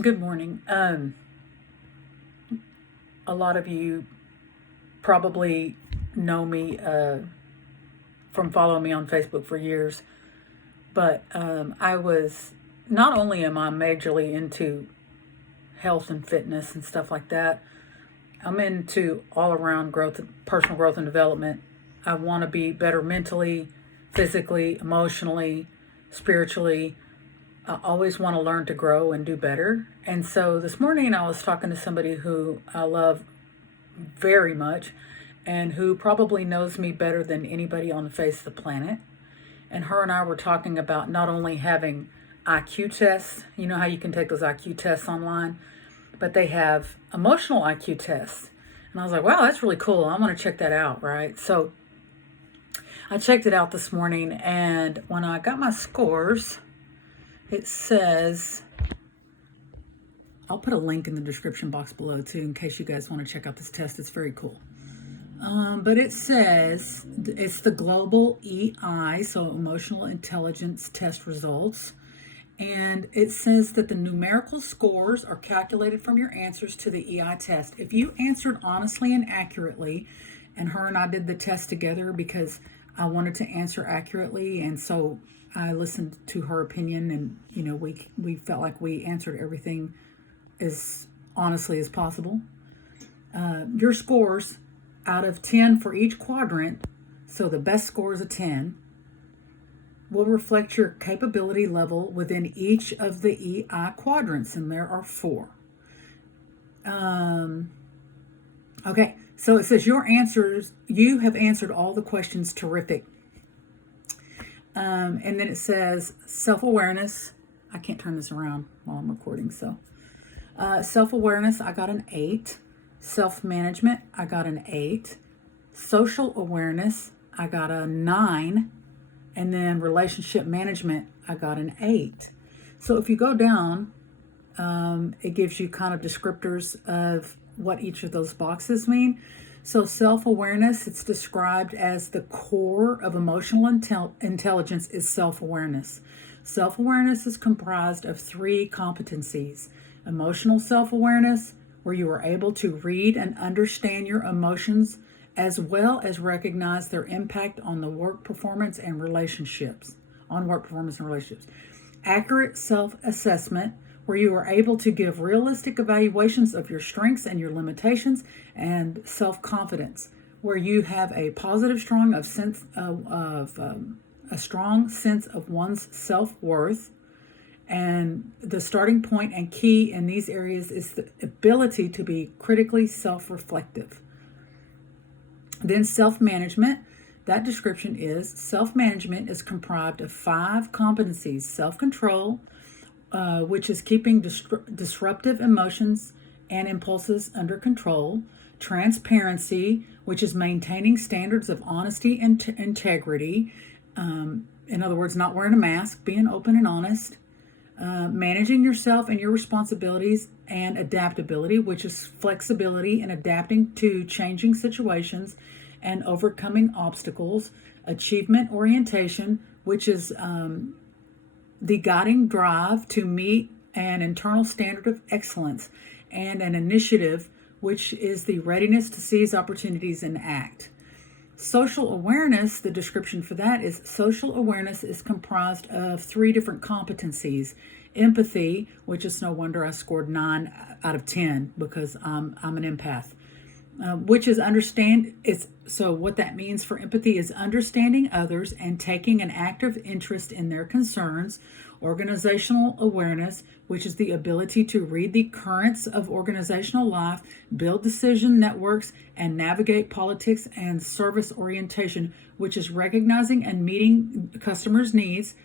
Good morning. A lot of you probably know me from following me on Facebook for years, but I was not only am I majorly into health and fitness and stuff like that, I'm into all around growth, personal growth and development. I want to be better mentally, physically, emotionally, spiritually. I always want to learn to grow and do better. And so this morning I was talking to somebody who I love very much and who probably knows me better than anybody on the face of the planet. And her and I were talking about not only having IQ tests, you know how you can take those IQ tests online, but they have emotional IQ tests. And I was like, wow, that's really cool. I want to check that out, right? So I checked it out this morning, and when I got my scores, it says, I'll put a link in the description box below too in case you guys want to check out this test. It's very cool. But it says it's the global EI, so emotional intelligence test results. And it says that the numerical scores are calculated from your answers to the EI test. If you answered honestly and accurately, and her and I did the test together because I wanted to answer accurately, and so I listened to her opinion, and we felt like we answered everything as honestly as possible. Your scores out of 10 for each quadrant, so the best score is a 10, will reflect your capability level within each of the EI quadrants, and there are 4. Okay, so it says you have answered all the questions terrific. And then it says self-awareness. I can't turn this around while I'm recording, so self-awareness, I got an 8. Self-management, I got an 8. Social awareness, I got a 9. And then relationship management, I got an 8. So if you go down, it gives you kind of descriptors of what each of those boxes mean. So self-awareness, it's described as the core of emotional intelligence is self-awareness. Self-awareness is comprised of 3 competencies. Emotional self-awareness, where you are able to read and understand your emotions as well as recognize their impact on the work performance and relationships. Accurate self-assessment, where you are able to give realistic evaluations of your strengths and your limitations. And self-confidence, where you have a positive, strong sense of one's self-worth. And the starting point and key in these areas is the ability to be critically self-reflective. Then self-management, that description is self-management is comprised of 5 competencies: self-control, which is keeping disruptive emotions and impulses under control; transparency, which is maintaining standards of honesty and integrity. In other words, not wearing a mask, being open and honest. Managing yourself and your responsibilities; and adaptability, which is flexibility and adapting to changing situations and overcoming obstacles; achievement orientation, which is the guiding drive to meet an internal standard of excellence; and an initiative, which is the readiness to seize opportunities and act. Social awareness, the description for that is social awareness is comprised of 3 different competencies. Empathy, which is no wonder I scored 9 out of 10 because I'm an empath, which is so what that means for empathy is understanding others and taking an active interest in their concerns. Organizational awareness, which is the ability to read the currents of organizational life, build decision networks, and navigate politics. And service orientation, which is recognizing and meeting customers' needs,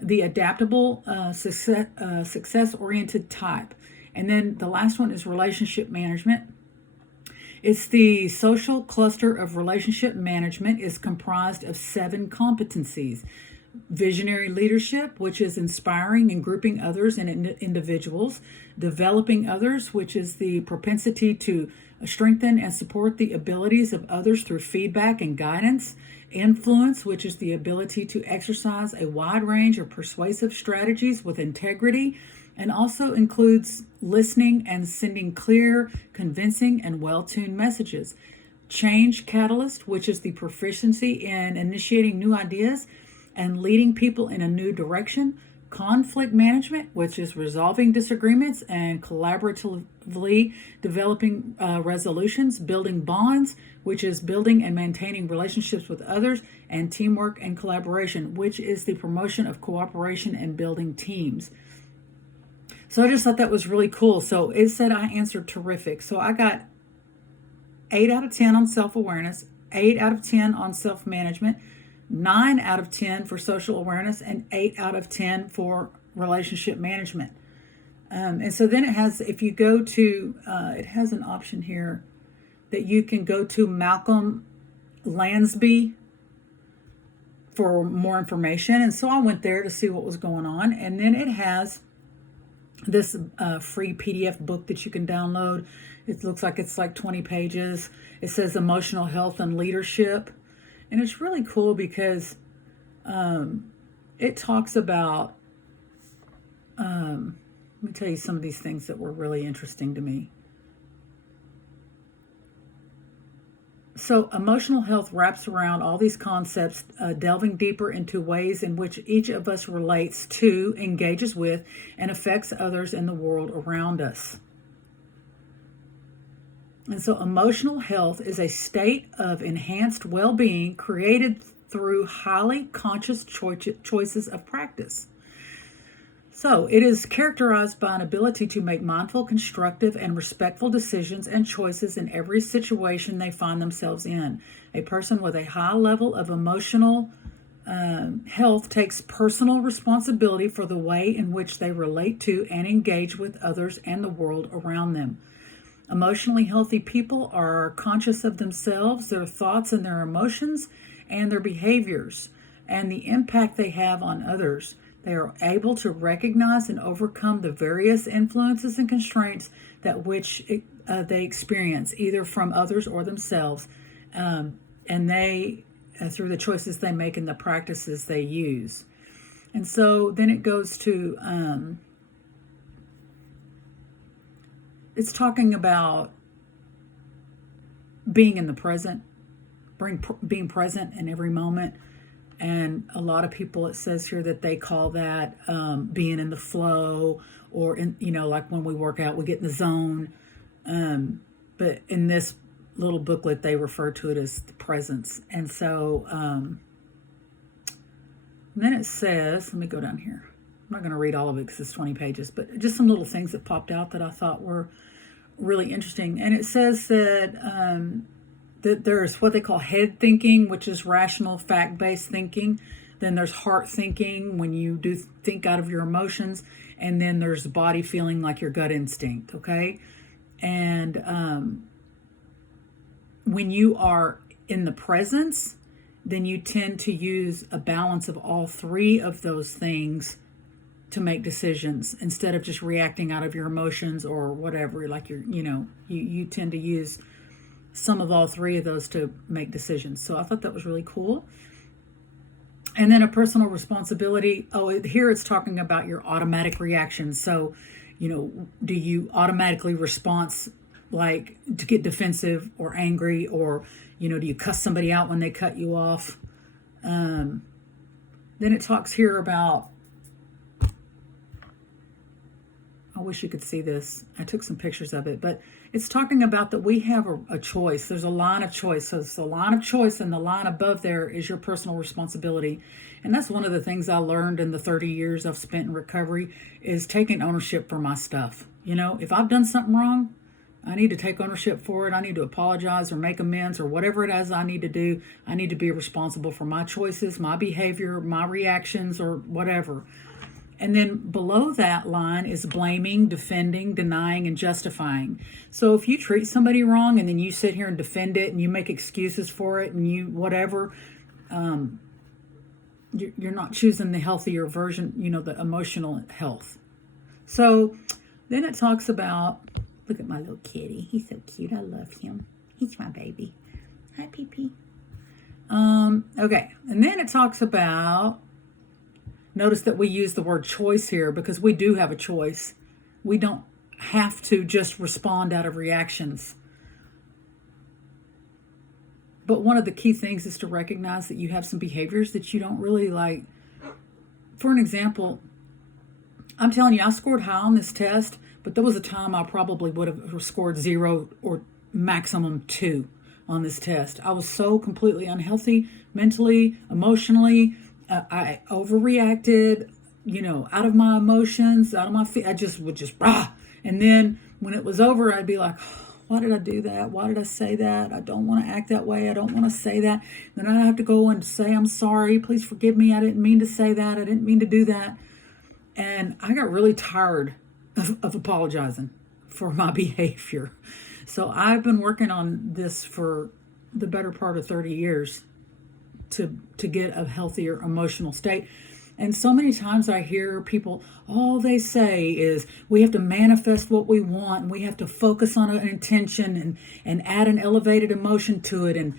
the adaptable, success-oriented type. And then the last one is relationship management. It's the social cluster of relationship management is comprised of 7 competencies. Visionary leadership, which is inspiring and grouping others and individuals. Developing others, which is the propensity to strengthen and support the abilities of others through feedback and guidance. Influence, which is the ability to exercise a wide range of persuasive strategies with integrity. and also includes listening and sending clear, convincing, and well-tuned messages. Change catalyst, which is the proficiency in initiating new ideas and leading people in a new direction. Conflict management, which is resolving disagreements and collaboratively developing resolutions. Building bonds, which is building and maintaining relationships with others. And teamwork and collaboration, which is the promotion of cooperation and building teams. So I just thought that was really cool. So it said I answered terrific. So I got 8 out of 10 on self-awareness, 8 out of 10 on self-management, 9 out of 10 for social awareness, and 8 out of 10 for relationship management. And so then it has, if you go to, it has an option here that you can go to Malcolm Lansby for more information. And so I went there to see what was going on. And then it has this free PDF book that you can download. It looks like it's like 20 pages. It says Emotional Health and Leadership. And it's really cool because it talks about, let me tell you some of these things that were really interesting to me. So emotional health wraps around all these concepts, delving deeper into ways in which each of us relates to, engages with, and affects others in the world around us. And so emotional health is a state of enhanced well-being created through highly conscious choices of practice. So it is characterized by an ability to make mindful, constructive, and respectful decisions and choices in every situation they find themselves in. A person with a high level of emotional health takes personal responsibility for the way in which they relate to and engage with others and the world around them. Emotionally healthy people are conscious of themselves, their thoughts and their emotions, and their behaviors, and the impact they have on others. They are able to recognize and overcome the various influences and constraints that which they experience, either from others or themselves, and they, through the choices they make and the practices they use. And so then it goes to, it's talking about being in the present, being present in every moment. And a lot of people, it says here that they call that being in the flow, or in, like when we work out, we get in the zone. But in this little booklet, they refer to it as the presence. And so then it says, let me go down here. I'm not going to read all of it because it's 20 pages, but just some little things that popped out that I thought were really interesting. And it says that that there's what they call head thinking, which is rational, fact-based thinking. Then there's heart thinking, when you do think out of your emotions. And then there's body feeling, like your gut instinct, okay? And when you are in the presence, then you tend to use a balance of all three of those things to make decisions, instead of just reacting out of your emotions or whatever. Like you tend to use some of all three of those to make decisions. So I thought that was really cool. And then a personal responsibility. Oh, here it's talking about your automatic reactions. So, do you automatically respond, like to get defensive or angry, or, do you cuss somebody out when they cut you off? Then it talks here about, I wish you could see this. I took some pictures of it, but it's talking about that we have a choice. There's a line of choice. So it's the line of choice, and the line above there is your personal responsibility. And that's one of the things I learned in the 30 years I've spent in recovery, is taking ownership for my stuff. If I've done something wrong, I need to take ownership for it. I need to apologize or make amends or whatever it is I need to do. I need to be responsible for my choices, my behavior, my reactions, or whatever. And then below that line is blaming, defending, denying, and justifying. So if you treat somebody wrong and then you sit here and defend it and you make excuses for it and you whatever, you're not choosing the healthier version, the emotional health. So then it talks about, look at my little kitty. He's so cute. I love him. He's my baby. Hi, Pee-Pee. Okay. And then it talks about Notice that we use the word choice here because we do have a choice. We don't have to just respond out of reactions. But one of the key things is to recognize that you have some behaviors that you don't really like. For an example, I'm telling you, I scored high on this test, but there was a time I probably would have scored 0 or maximum 2 on this test. I was so completely unhealthy mentally, emotionally. I overreacted, out of my emotions, out of my feet. I just would and then when it was over, I'd be like, why did I do that? Why did I say that? I don't want to act that way. I don't want to say that. Then I have to go and say, I'm sorry. Please forgive me. I didn't mean to say that. I didn't mean to do that. And I got really tired of apologizing for my behavior. So I've been working on this for the better part of 30 years to get a healthier emotional state. And so many times I hear people, all they say is we have to manifest what we want, and we have to focus on an intention and add an elevated emotion to it. And,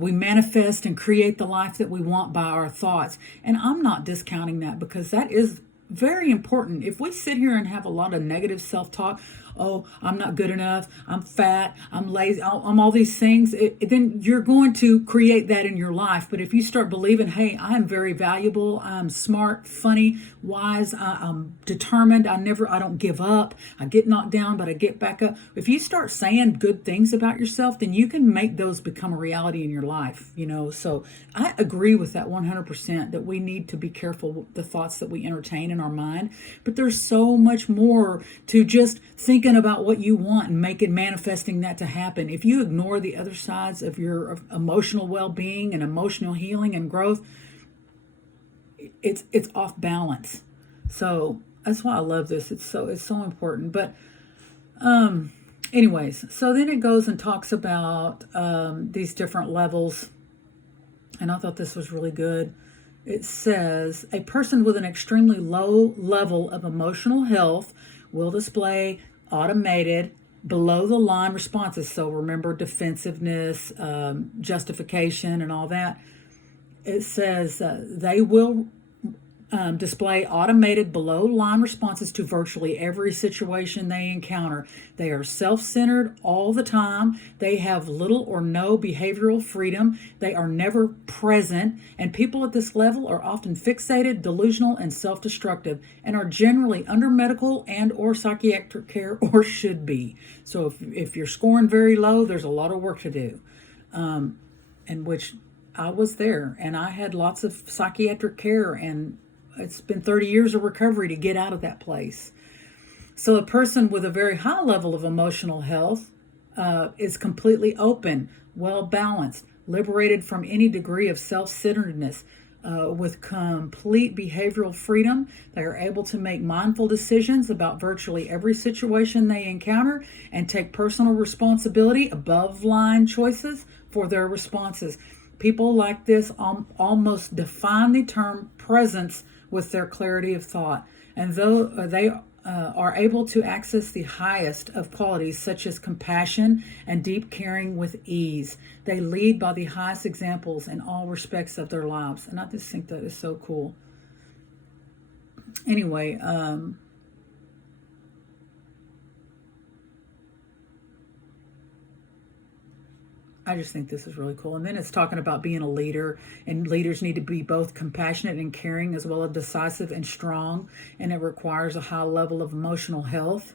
we manifest and create the life that we want by our thoughts. And I'm not discounting that because that is very important. If we sit here and have a lot of negative self-talk, oh, I'm not good enough, I'm fat, I'm lazy, I'm all these things, then you're going to create that in your life. But if you start believing, hey, I'm very valuable, I'm smart, funny, wise, I'm determined, I don't give up, I get knocked down, but I get back up. If you start saying good things about yourself, then you can make those become a reality in your life, So I agree with that 100%, that we need to be careful with the thoughts that we entertain in our mind. But there's so much more to just thinking about what you want and manifesting that to happen. If you ignore the other sides of your emotional well-being and emotional healing and growth, it's off balance. So that's why I love this. It's so important. But anyways, so then it goes and talks about these different levels, and I thought this was really good. It says a person with an extremely low level of emotional health will display automated below the line responses. So remember defensiveness, justification, and all that. It says they will display automated below line responses to virtually every situation they encounter. They are self-centered all the time. They have little or no behavioral freedom. They are never present. And people at this level are often fixated, delusional, and self-destructive, and are generally under medical and or psychiatric care, or should be. So if you're scoring very low, there's a lot of work to do. And which I was there, and I had lots of psychiatric care, and it's been 30 years of recovery to get out of that place. So a person with a very high level of emotional health is completely open, well-balanced, liberated from any degree of self-centeredness, with complete behavioral freedom. They are able to make mindful decisions about virtually every situation they encounter and take personal responsibility, above-line choices for their responses. People like this almost define the term presence with their clarity of thought. And though they are able to access the highest of qualities such as compassion and deep caring with ease, they lead by the highest examples in all respects of their lives. And I just think that is so cool. Anyway, I just think this is really cool. And then it's talking about being a leader, and leaders need to be both compassionate and caring, as well as decisive and strong. And it requires a high level of emotional health.